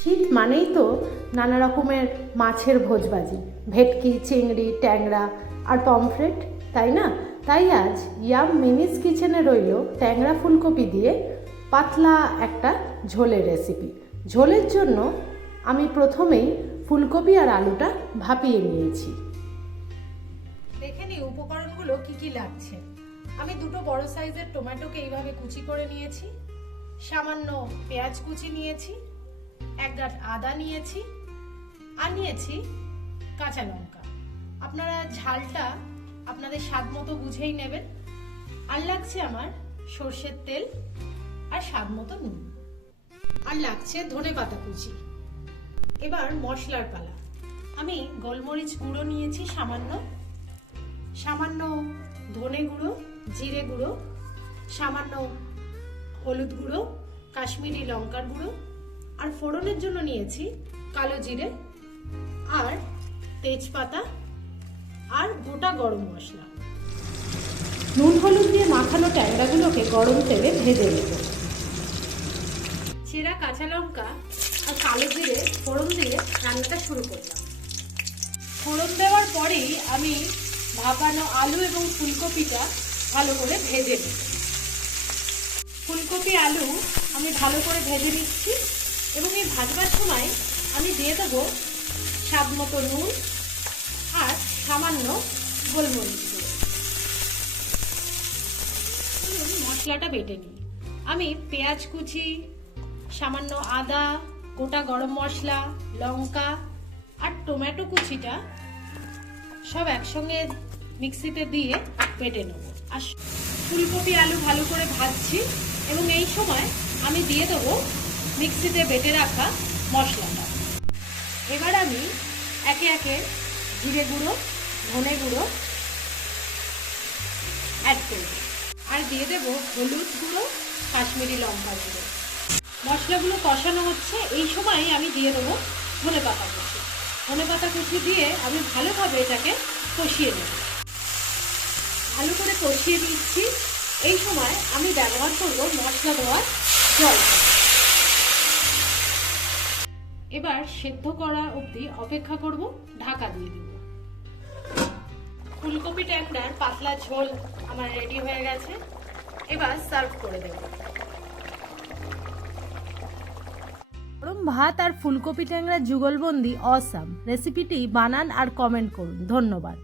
শীত মানেই তো নানা রকমের মাছের ভোজবাজি, ভেটকি, চিংড়ি, ট্যাংরা আর পমফ্রেট, তাই না? তাই আজ ইয়াম মিনিস কিচেনে রইল ট্যাংরা ফুলকপি দিয়ে পাতলা একটা ঝোলের রেসিপি। ঝোলের জন্য আমি প্রথমেই ফুলকপি আর আলুটা ভাপিয়ে নিয়েছি। দেখে নিই উপকরণগুলো কি কি লাগছে। আমি দুটো বড় সাইজের টমেটোকে এইভাবে কুচি করে নিয়েছি, সামান্য পেঁয়াজ কুচি নিয়েছি, এক গাঁট আদা নিয়েছি, আর নিয়েছি কাঁচা লঙ্কা। আপনারা ঝালটা আপনাদের স্বাদ মতো বুঝেই নেবেন। আর লাগছে আমার সর্ষের তেল আর স্বাদ মতো নুন, আর লাগছে ধনেপাতা কুচি। এবার মশলার পালা। আমি গোলমরিচ গুঁড়ো নিয়েছি সামান্য, সামান্য ধনে গুঁড়ো, জিরে গুঁড়ো, সামান্য হলুদ গুঁড়ো, কাশ্মীরি লঙ্কার গুঁড়ো, আর ফোড়নের জন্য নিয়েছি কালো জিরে আর তেজপাতা আর গোটা গরম মশলা। নুন হলুদ দিয়ে মাখানো ট্যাংরাগুলোকে গরম তেলে ভেজে নেব। চেরা কাঁচা লঙ্কা আর কালো জিরে ফোড়ন দিয়ে রান্নাটা শুরু করলাম। ফোড়ন দেওয়ার পরেই আমি ভাপানো আলু এবং ফুলকপিটা ভালো করে ভেজে নেব। ফুলকপি আলু আমি ভালো করে ভেজে নিচ্ছি এবং এই ভাজবার সময় আমি দিয়ে দেবো স্বাদ মতো নুন আর সামান্য গোলমরিচ গুঁড়ো। মশলাটা বেটে নিই। আমি পেঁয়াজ কুচি, সামান্য আদা, গোটা গরম মশলা, লঙ্কা আর টমেটো কুচিটা সব একসঙ্গে মিক্সিতে দিয়ে বেটে নেব। আর ফুলকপি আলু ভালো করে ভাজছি এবং এই সময় আমি দিয়ে দেবো মিক্সিতে বেটে রাখা মশলাটা। এবার আমি একে একে জিরে গুঁড়ো, ধনে গুঁড়ো অ্যাড করব আর দিয়ে দেবো হলুদ গুঁড়ো, কাশ্মীরি লঙ্কা গুঁড়ো। মশলাগুলো কষানো হচ্ছে, এই সময় আমি দিয়ে দেবো ধনেপাতা কুচি। ধনেপাতা কুচি দিয়ে আমি ভালোভাবে এটাকে কষিয়ে নেব। ভালো করে কষিয়ে দিচ্ছি। এই সময় আমি ব্যবহার করব মশলা ধোয়ার জল। এবার সেদ্ধ করা অবধি অপেক্ষা করব, ঢাকা দিয়ে দেব। ফুলকপি ট্যাংরার পাতলা ঝোল আমার রেডি হয়ে গেছে। এবার সার্ভ করে দেব। গরম ভাত আর ফুলকপি ট্যাংরা যুগলবন্দি অসাম। রেসিপিটি বানান আর কমেন্ট করুন। ধন্যবাদ।